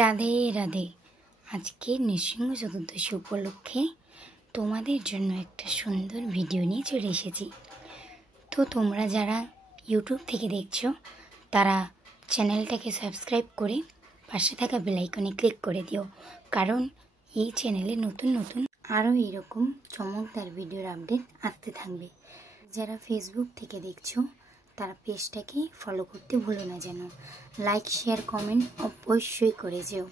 রাধে রাধে। আজকে নৃসিংহ চতুর্দশী উপলক্ষে তোমাদের জন্য একটা সুন্দর ভিডিও নিয়ে চলে এসেছি। তো তোমরা যারা ইউটিউব থেকে দেখছো তারা চ্যানেলটাকে সাবস্ক্রাইব করে পাশে থাকা বেল আইকনে ক্লিক করে দিও, কারণ এই চ্যানেলে নতুন নতুন আরও এরকম চমকদার ভিডিওর আপডেট আসতে থাকবে। যারা ফেসবুক থেকে দেখছো তারা পেজটাকে ফলো করতে ভুলো না যেন। লাইক, শেয়ার, কমেন্ট অবশ্যই করে যেও।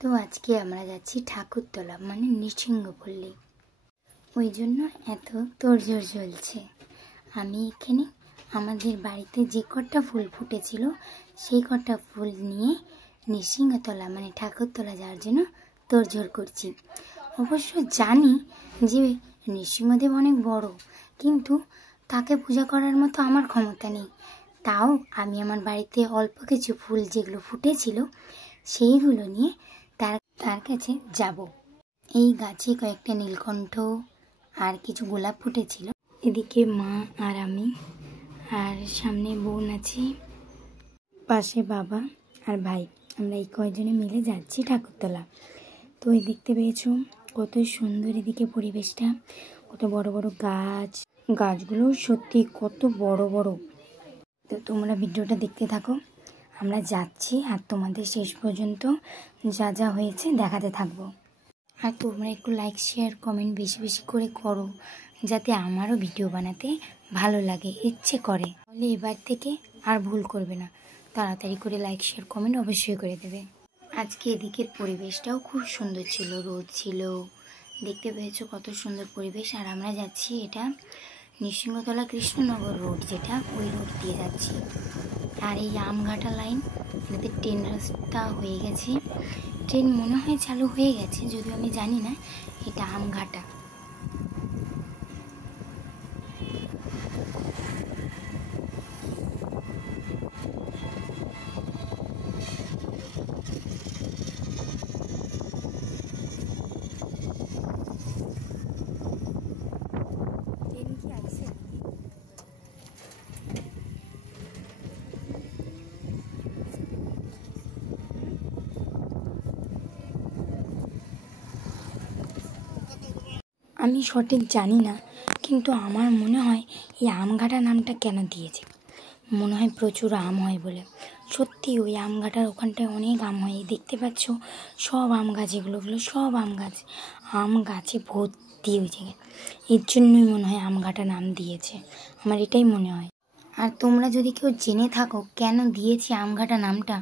তো আজকে আমরা যাচ্ছি ঠাকুরতলা, মানে নৃসিংহপল্লী। ওই জন্য এত তোড়জোড় চলছে। আমি এখানে আমাদের বাড়িতে যে কটা ফুল ফুটেছিল সেই কটা ফুল নিয়ে নৃসিংহতলা মানে ঠাকুরতলা যাওয়ার জন্য তোড়জোড় করছি। অবশ্য জানি যে নৃসিংহদেব অনেক বড়, কিন্তু তাকে পূজা করার মতো আমার ক্ষমতা নেই। তাও আমি আমার বাড়িতে অল্প কিছু ফুল যেগুলো ফুটেছিল সেইগুলো নিয়ে তার কাছে যাব। এই গাছে কয়েকটা নীলকণ্ঠ আর কিছু গোলাপ ফুটেছিল। এদিকে মা আর আমি, আর সামনে বোন আছে, পাশে বাবা আর ভাই। আমরা এই কয়েকজনে মিলে যাচ্ছি ঠাকুরতলা। তো এই দেখতে পেয়েছো কত সুন্দর এদিকে পরিবেশটা, কত বড় বড় গাছ, গাছগুলো সত্যি কত বড় বড়। তো তোমরা ভিডিওটা দেখতে থাকো, আমরা যাচ্ছি আর তোমাদের শেষ পর্যন্ত যা যা হয়েছে দেখাতে থাকবো। আর তোমরা একটু লাইক, শেয়ার, কমেন্ট বেশি বেশি করে করো, যাতে আমারও ভিডিও বানাতে ভালো লাগে, ইচ্ছে করে। তাহলে এবার থেকে আর ভুল করবে না, তাড়াতাড়ি করে লাইক, শেয়ার, কমেন্ট অবশ্যই করে দেবে। আজকে এদিকের পরিবেশটাও খুব সুন্দর ছিল, রোদ ছিল, দেখতে পেয়েছো কত সুন্দর পরিবেশ। আর আমরা যাচ্ছি, এটা নৃসিংহতলা কৃষ্ণনগর রোড, যেটা ওই রোড দিয়ে যাচ্ছি। আর এই আমঘাটা লাইন, এটাতে ট্রেন রাস্তা হয়ে গেছে, ট্রেন মনে হয় চালু হয়ে গেছে, যদিও আমি জানি না। এটা আমঘাটা। আমি সঠিক জানি না, কিন্তু আমার মনে হয় এই আমঘাটা নামটা কেন দিয়েছে, মনে হয় প্রচুর আম হয় বলে। সত্যি ওই আমঘাটার ওখানটায় অনেক আম হয়, দেখতে পাচ্ছ সব আম গাছ, এগুলো সব আম গাছ, আম গাছে ভর্তি হয়ে যায়। এর জন্যই মনে হয় আমঘাটা নাম দিয়েছে, আমার এটাই মনে হয়। আর তোমরা যদি কেউ জেনে থাকো কেন দিয়েছি আমঘাটা নামটা,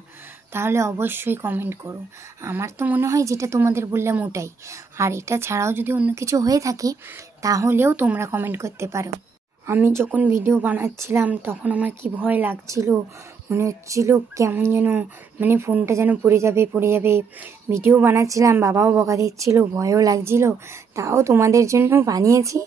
তাহলে অবশ্যই কমেন্ট করো। আমার তো মনে হয় যেটা তোমাদের বললাম ওটাই, আর এটা ছাড়াও যদি অন্য কিছু হয়ে থাকে তাহলেও তোমরা কমেন্ট করতে পারো। আমি যখন ভিডিও বানাচ্ছিলাম তখন আমার কি ভয় লাগছিল, মনে হচ্ছিল কেমন যেন, মানে ফোনটা যেন পড়ে যাবে। ভিডিও বানাচ্ছিলাম, বাবাও বকা দিচ্ছিল, ভয়ও লাগছিল, তাও তোমাদের জন্য বানিয়েছি।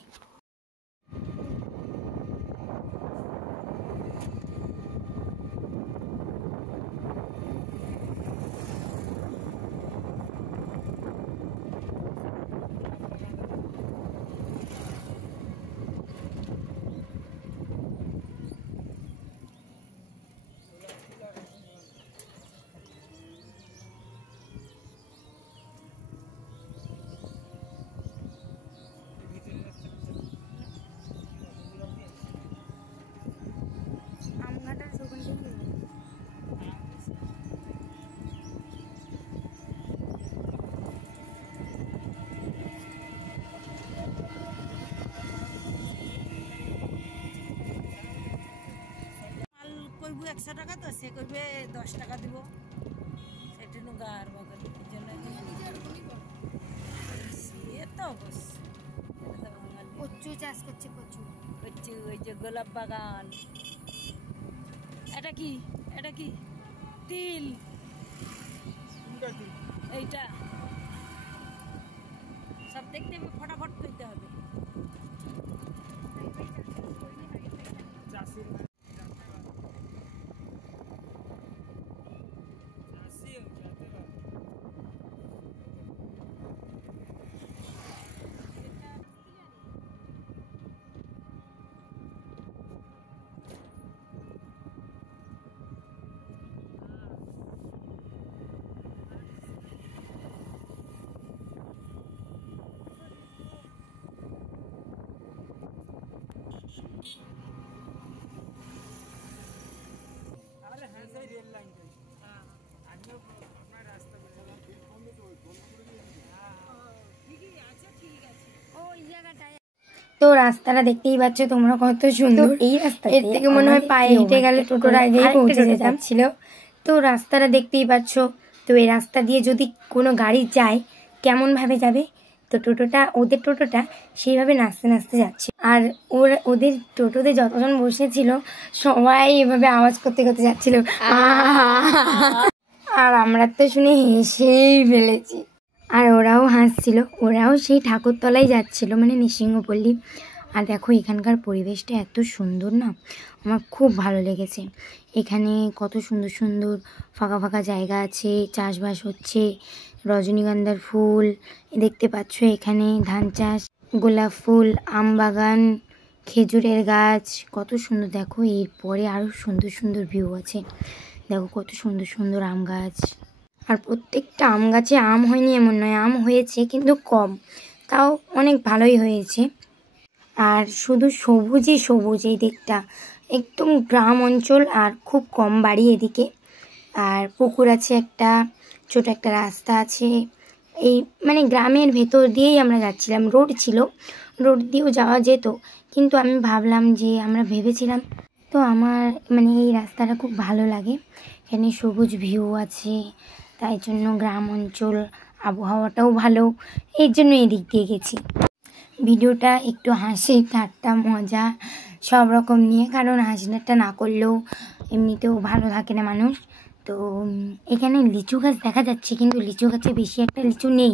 কইব 100 টাকা, তো সে কইবে 10 টাকা দিব, সেটা গার বাগান জন্য সে তো অবশ্য কচু চাষ করছে, কচু। ওই যে গোলাপ বাগান। এটা কি তিল, এইটা সব দেখতে ফটাফট করতে হবে। তো রাস্তাটা দেখতেই পাচ্ছ তোমরা কত সুন্দর। এই রাস্তা এর থেকে মনে হয় পায়ে হেঁটে গেলে টোটোর আগেই পৌঁছে যাচ্ছিল। তো রাস্তাটা দেখতেই পাচ্ছ। তো এই রাস্তা দিয়ে যদি কোনো গাড়ি যায় কেমন ভাবে যাবে, তো টোটোটা ওদের টোটোটা সেইভাবে নাচতে নাচতে যাচ্ছে। আর ওদের টোটোতে যতজন বসেছিল সবাই এভাবে আওয়াজ করতে করতে যাচ্ছিল, আর আমরা তো শুনে হেসেই ফেলেছি। আর ওরাও হাসছিল, ওরাও সেই ঠাকুরতলায় যাচ্ছিল, মানে নৃসিংহপল্লী। আর দেখো এখানকার পরিবেশটা এত সুন্দর না, আমার খুব ভালো লেগেছে। এখানে কত সুন্দর সুন্দর ফাঁকা ফাঁকা জায়গা আছে, চাষবাস হচ্ছে, রজনীগন্ধার ফুল দেখতে পাচ্ছ, এখানে ধান চাষ, গোলাপ ফুল, আম বাগান, খেজুরের গাছ, কত সুন্দর। দেখো এরপরে আরও সুন্দর সুন্দর ভিউ আছে। দেখো কত সুন্দর সুন্দর আম গাছ। আর প্রত্যেকটা আম গাছে আম হয়নি এমন নয়, আম হয়েছে কিন্তু কম, তাও অনেক ভালোই হয়েছে। আর শুধু সবুজই সবুজ এই দিকটা, একদম গ্রাম অঞ্চল, আর খুব কম বাড়ি এদিকে। আর পুকুর আছে একটা, ছোট একটা রাস্তা আছে। এই মানে গ্রামের ভেতর দিয়েই আমরা যাচ্ছিলাম, রোড ছিল, রোড দিয়েও যাওয়া যেত, কিন্তু আমি ভাবলাম যে আমরা ভেবেছিলাম, তো আমার মানে এই রাস্তাটা খুব ভালো লাগে। এখানে সবুজ ভিউ আছে, তাই জন্য গ্রাম অঞ্চল, আবহাওয়াটাও ভালো, এই জন্য এদিক দিয়ে গেছি। ভিডিওটা একটু হাসি ঠাট্টা মজা সব রকম নিয়ে, কারণ হাসি ঠাট্টা না করলেও এমনিতেও ভালো থাকে না মানুষ। তো এখানে লিচু গাছ দেখা যাচ্ছে, কিন্তু লিচু গাছে বেশি একটা লিচু নেই,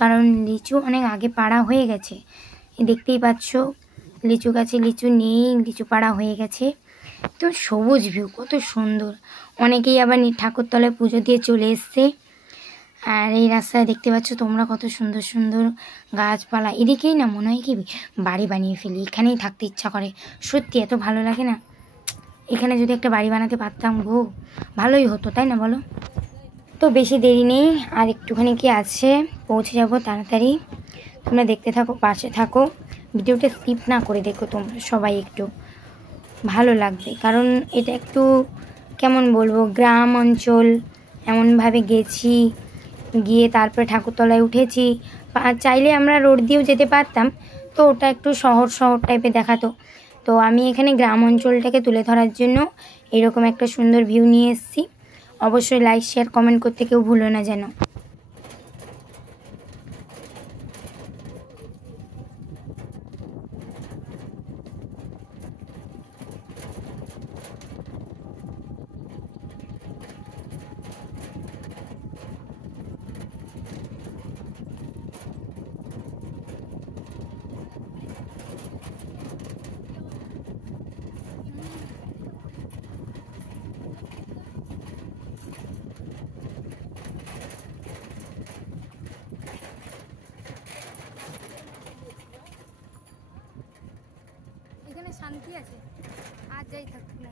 কারণ লিচু অনেক আগে পাড়া হয়ে গেছে। দেখতেই পাচ্ছ লিচু গাছে লিচু নেই, লিচু পাড়া হয়ে গেছে। তো সবুজ ভিউ কত সুন্দর। অনেকেই আবার ঠাকুরতলায় পুজো দিয়ে চলে এসছে। আর এই রাস্তায় দেখতে পাচ্ছ তোমরা কত সুন্দর সুন্দর গাছপালা। এদিকেই না মনে হয় কি বাড়ি বানিয়ে ফেলি, এখানেই থাকতে ইচ্ছা করে। সত্যি এত ভালো লাগে না, এখানে যদি একটা বাড়ি বানাতে পারতাম গো, ভালোই হতো, তাই না বলো? তো বেশি দেরি নেই, আর একটুখানি কি আছে, পৌঁছে যাব তাড়াতাড়ি। তোমরা দেখতে থাকো, পাশে থাকো, ভিডিওটা স্কিপ না করে দেখো তোমরা সবাই, একটু ভালো লাগবে। কারণ এটা একটু কেমন বলবো, গ্রাম অঞ্চল, এমনভাবে গেছি, গিয়ে তারপরে ঠাকুরতলায় উঠেছি। চাইলে আমরা রোড দিয়েও যেতে পারতাম, তো ওটা একটু শহর শহর টাইপের দেখাতো। তো আমি এখানে গ্রাম অঞ্চলটাকে তুলে ধরার জন্য এরকম একটা সুন্দর ভিউ নিয়ে এসেছি। অবশ্যই লাইক শেয়ার কমেন্ট করতে কেউ ভুলো না যেন। এখানে শান্তি আছে, আর যাই থাকুক না।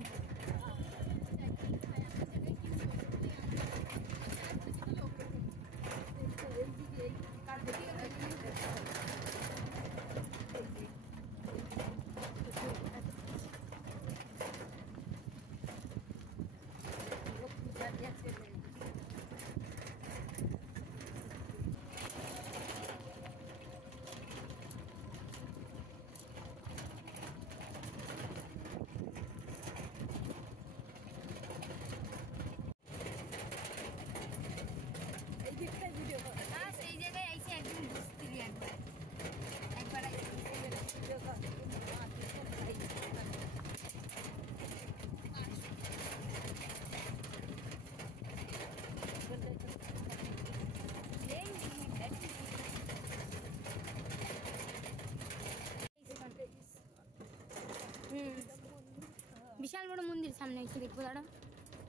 বিশাল বড় মন্দির সামনে এসে দেখবো, দাঁড়াও,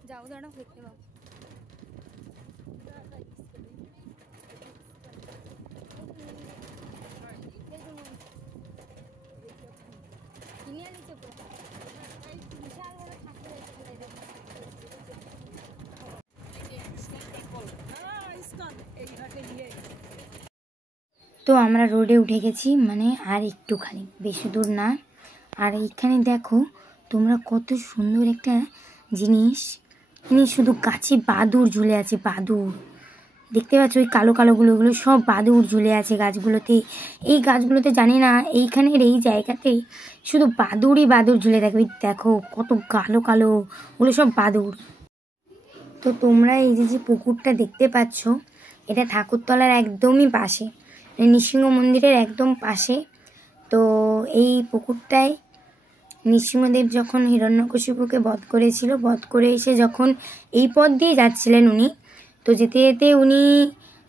যাও দাঁড়াও, দেখতে পাবো। তো আমরা রোডে উঠে গেছি, মানে আর একটুখানি, বেশি দূর না। আর এইখানে দেখো তোমরা কত সুন্দর একটা জিনিস, এখানে শুধু গাছে বাদুড় ঝুলে আছে, বাদুড় দেখতে পাচ্ছ ওই কালো কালোগুলো, ওগুলো সব বাদুড় ঝুলে আছে গাছগুলোতে। এই গাছগুলোতে জানি না এইখানের এই জায়গাতে শুধু বাদুড়ই বাদুড় ঝুলে থাকবে। দেখো কত কালো কালো, ওগুলো সব বাদুড়। তো তোমরা এই যে পুকুরটা দেখতে পাচ্ছ, এটা ঠাকুরতলার একদমই পাশে, নৃসিংহ মন্দিরের একদম পাশে। তো এই পুকুরটায় নৃসিংহদেব যখন হিরণ্যকশিপুকে বধ করেছিল, বধ করে এসে যখন এই পথ দিয়ে যাচ্ছিলেন উনি, তো যেতে যেতে উনি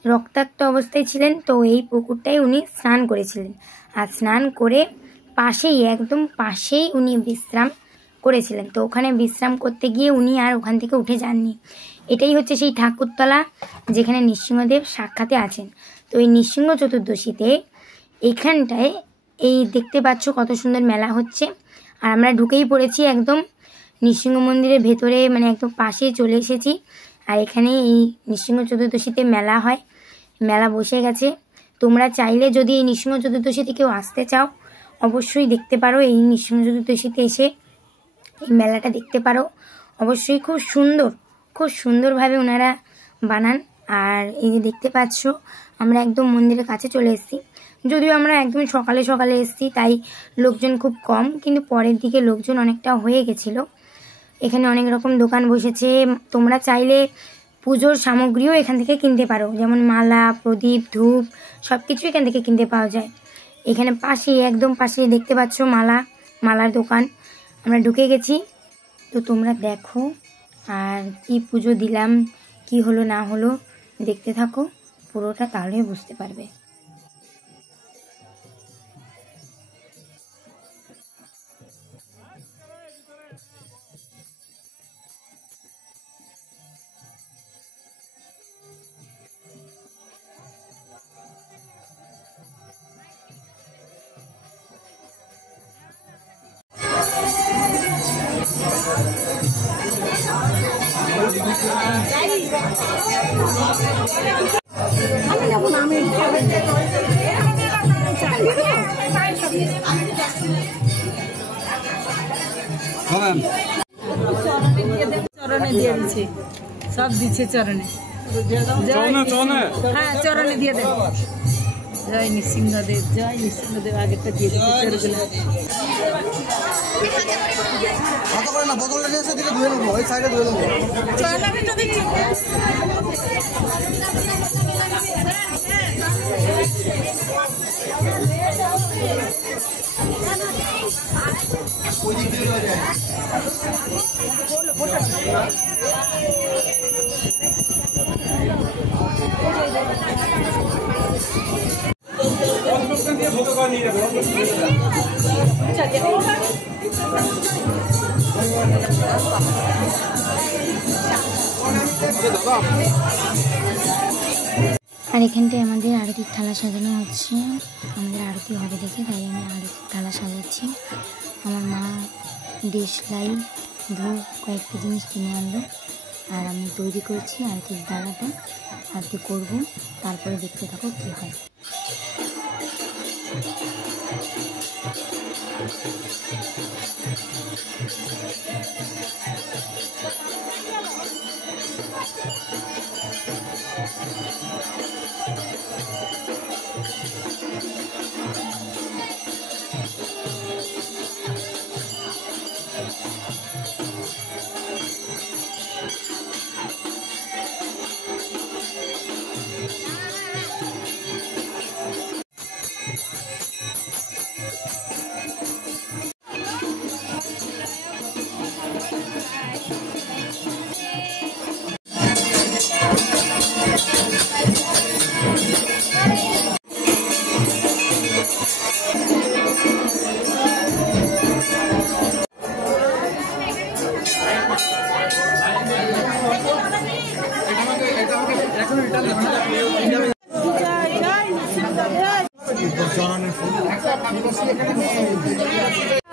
রক্তাক্ত অবস্থায় ছিলেন, তো এই পুকুরটায় উনি স্নান করেছিলেন। আর স্নান করে পাশেই, একদম পাশেই উনি বিশ্রাম করেছিলেন। তো ওখানে বিশ্রাম করতে গিয়ে উনি আর ওখান থেকে উঠে যাননি। এটাই হচ্ছে সেই ঠাকুরতলা যেখানে নৃসিংহদেব সাক্ষাতে আছেন। তো এই নৃসিংহ চতুর্দশীতে এখানটায় এই দেখতে পাচ্ছ কত সুন্দর মেলা হচ্ছে। আর আমরা ঢুকেই পড়েছি একদম নৃসিংহ মন্দিরের ভেতরে, মানে একদম পাশে চলে এসেছি। আর এখানে এই নৃসিংহ চতুর্দশীতে মেলা হয়, মেলা বসে গেছে। তোমরা চাইলে যদি এই নৃসিংহ চতুর্দশীতে কেউ আসতে চাও, অবশ্যই দেখতে পারো। এই নৃসিংহ চতুর্দশীতে এসে এই মেলাটা দেখতে পারো। অবশ্যই খুব সুন্দর, খুব সুন্দরভাবে ওনারা বানান। আর এই যে দেখতে পাচ্ছ আমরা একদম মন্দিরের কাছে চলে এসেছি। যদিও আমরা একদম সকালে সকালে এসেছি, তাই লোকজন খুব কম, কিন্তু পরের দিকে লোকজন অনেকটা হয়ে গেছিল। এখানে অনেক রকম দোকান বসেছে। তোমরা চাইলে পুজোর সামগ্রীও এখান থেকে কিনতে পারো, যেমন মালা, প্রদীপ, ধূপ, সব কিছু এখান থেকে কিনতে পাওয়া যায়। এখানে পাশেই, একদম পাশেই দেখতে পাচ্ছ মালার দোকান। আমরা ঢুকে গেছি। তো তোমরা দেখো আর কি পুজো দিলাম, কি হলো না হলো দেখতে থাকো পুরোটা, তাহলে বুঝতে পারবে। চরণে দিয়ে দিচ্ছে, সব দিচ্ছে চরণে। হ্যাঁ, চরণে দিয়ে দেব। জয় নৃসিংহদেব, জয় নৃসিংহদেব। আগেরটা দিয়ে দিচ্ছে আর এখানটায় আমাদের আরতির থালা সাজানো হচ্ছে। আমাদের আরতি হবে দেখে তাই আমি আরতির থালা সাজাচ্ছি। আমার মা দেশলাই, ধূপ, কয়েকটা জিনিস কিনে আনলো, আর আমি তৈরি করছি আরতির ডালাটা। আরতি করবো, তারপরে দেখতে থাকো কী হয়।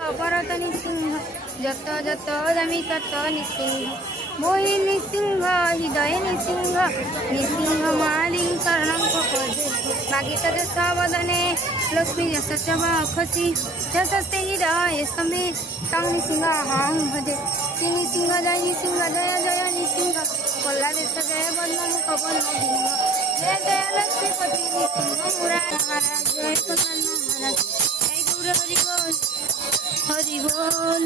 অপরত নৃসিংহ যত যত জামি তত নৃসিংহ বহি নৃসিংহ হৃদয়ে নৃসিংহ নৃসিংহ মালিং শরণং প্রপদে বাগীতদ সবদনে লক্ষ্মী যশ বক্ষসি যশস্তে হৃদয়ে স্তম্ভে তং নৃসিংহং ভজে শ্রী নৃসিংহ জয় নৃসিংহ জয় জয় নৃসিংহ কল্যাদেশ জয় বন্দ মুখ বন্দ जय जय लक्ष्मीपति नृसिंह मुरारी महाराज, जय कल्याण महाराज, जय गौर हरि बोल हरि बोल।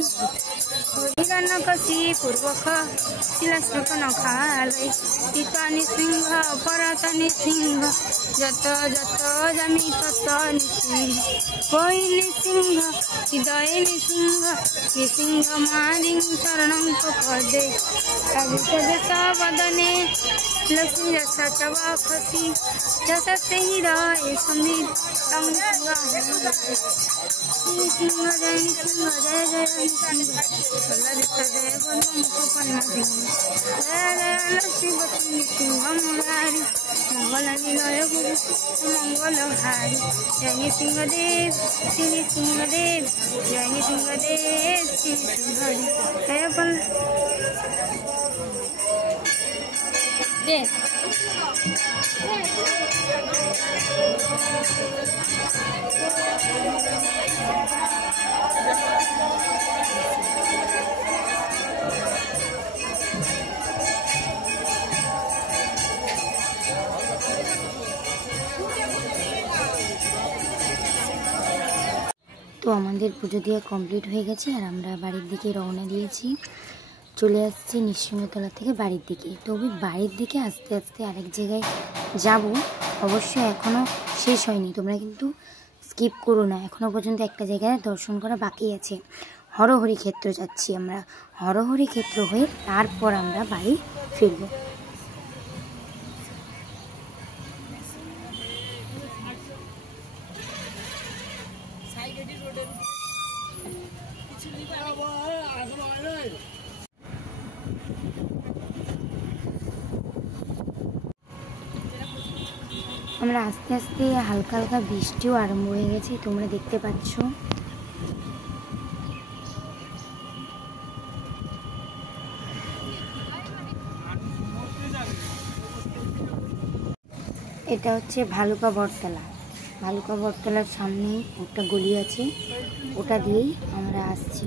হরিগান কষি পূর্বখ শিলাশ্লোক নখালয় পিতা নৃসিংহ পরত নৃসিংহ যত যত জামি তত নৃসিংহ বৈ নৃসিংহ হৃদয়ে নৃসিংহ নৃসিংহ মালিং শরণং পদে দেশ বদনে লক্ষ্মী যশ চব খসি যশ হৃদয়ে সমৃদ্ধ তং নৃসিংহ জয় নৃসিংহ জয় জয় নৃসিংহ ललित जय बलम गोपन्न सिंह जय जय लक्ष्मीपति नृसिंह मुरारी मंगल निलय गुरु मंगल हारी जय नृसिंहदेव श्री नृसिंहदेव जय नृसिंहदेव श्री नृसिंहदेव जय बल देव তো আমাদের পুজো দেওয়া কমপ্লিট হয়ে গেছে আর আমরা বাড়ির দিকে রওনা দিয়েছি, চলে আসছি নৃসিংহতলা থেকে বাড়ির দিকে। তবে বাড়ির দিকে আস্তে আস্তে আরেক জায়গায় যাব, অবশ্যই এখনও শেষ হয়নি, তোমরা কিন্তু স্কিপ করো না। এখনও পর্যন্ত একটা জায়গায় দর্শন করা বাকি আছে। হরহরি ক্ষেত্র যাচ্ছি আমরা, হরহরি ক্ষেত্র হয়ে তারপর আমরা বাড়ি ফিরব। আমরা আস্তে আস্তে হালকা হালকা বৃষ্টিও আরম্ভ হয়ে গেছে, তোমরা দেখতে পাচ্ছ। এটা হচ্ছে ভালুকা বটতলা। ভালুকা বটতলার সামনেই একটা গলি আছে, ওটা দিয়েই আমরা আসছি।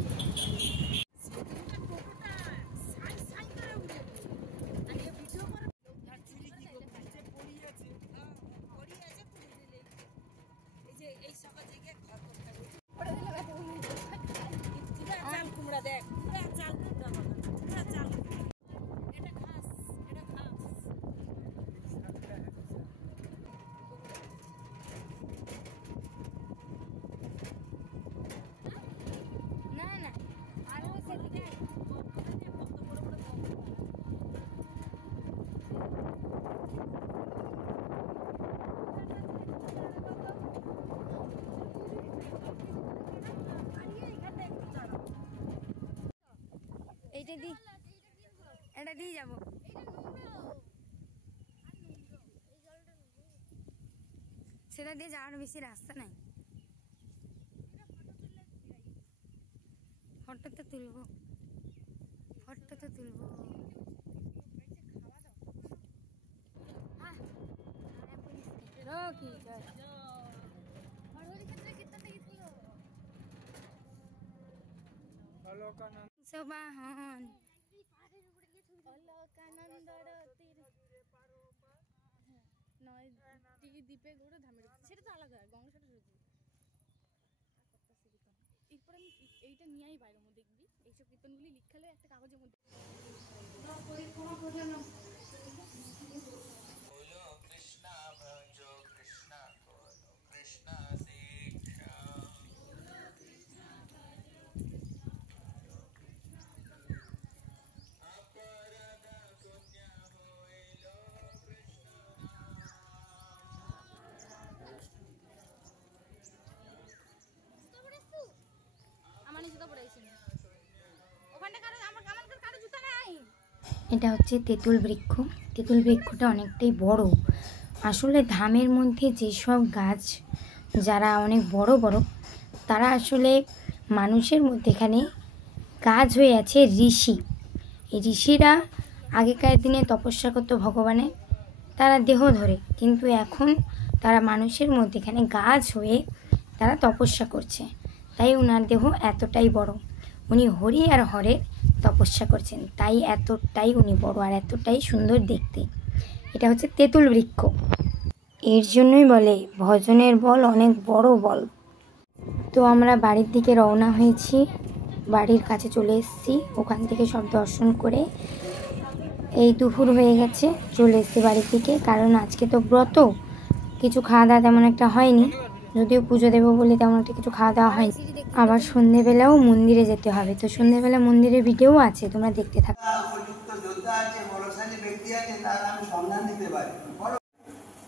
এটা দিয়ে যাব, সেটা দিয়ে যাওয়ার বেশি রাস্তা নাই। ফটো তো তুলবো, ফটো তো তুলবো। সোবাহন দ্বীপে গড়ে ধামের সেটা তো আলাদা গঙ্গা সেটা এরপরে আমি এইটা নিয়েই বাইরের মধ্যে দেখবি এইসব কীর্তনগুলি লিখালে একটা কাগজের মধ্যে এটা হচ্ছে তেঁতুল বৃক্ষ। তেঁতুল বৃক্ষটা অনেকটাই বড়। আসলে ধামের মধ্যে যেসব গাছ যারা অনেক বড় বড়, তারা আসলে মানুষের মধ্যে এখানে গাছ হয়ে আছে ঋষি। এই ঋষিরা আগেকার দিনে তপস্যা করতো ভগবানের, তারা দেহ ধরে, কিন্তু এখন তারা মানুষের মধ্যে এখানে গাছ হয়ে তারা তপস্যা করছে, তাই ওনার দেহ এতটাই বড়। উনি হরি আর হরের তপস্যা করছেন, তাই এতটাই উনি বড় আর এতটাই সুন্দর দেখতে। এটা হচ্ছে তেঁতুল বৃক্ষ। এর জন্যই বলে ভজনের বল অনেক বড় বল। তো আমরা বাড়ির দিকে রওনা হয়েছি, বাড়ির কাছে চলে এসেছি। ওখান থেকে সব দর্শন করে এই দুপুর হয়ে গেছে, চলে এসেছি বাড়ির দিকে। কারণ আজকে তো ব্রত, কিছু খাওয়া দাওয়া তেমন একটা হয়নি, যদিও পুজো দেবো বলে তেমন একটা কিছু খাওয়া দাওয়া হয়নি। আবার সন্ধেবেলাও মন্দিরে যেতে হবে, তো সন্ধেবেলা মন্দিরের ভিডিও আছে, তোমরা দেখতে থাকো। উপযুক্ত যোদ্ধা আছে, বলশালী ব্যক্তি আছে, তার আমি সন্ধান দিতে পারি,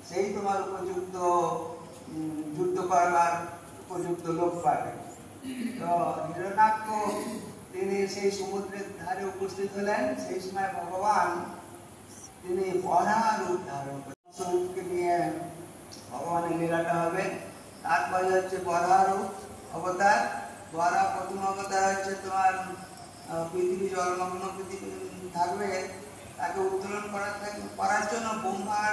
সেই তোমার উপযুক্ত যুদ্ধ করবার উপযুক্ত লোক পাবে। তো হিরণ্যাক্ষ তিনি সেই সমুদ্রের ধারে উপস্থিত হলেন। সেই সময় ভগবান তিনি বরাহ রূপ ধারণ করেন। স্বরূপকে নিয়ে ভগবানের লীলাটা হবে। তারপরে হচ্ছে বরাহ রূপ অবতার। বরাহ প্রথম অবতার হচ্ছে তোমার পৃথিবী জলমগ্ন পৃথিবী থাকবে, তাকে উত্তোলন করার জন্য ব্রহ্মার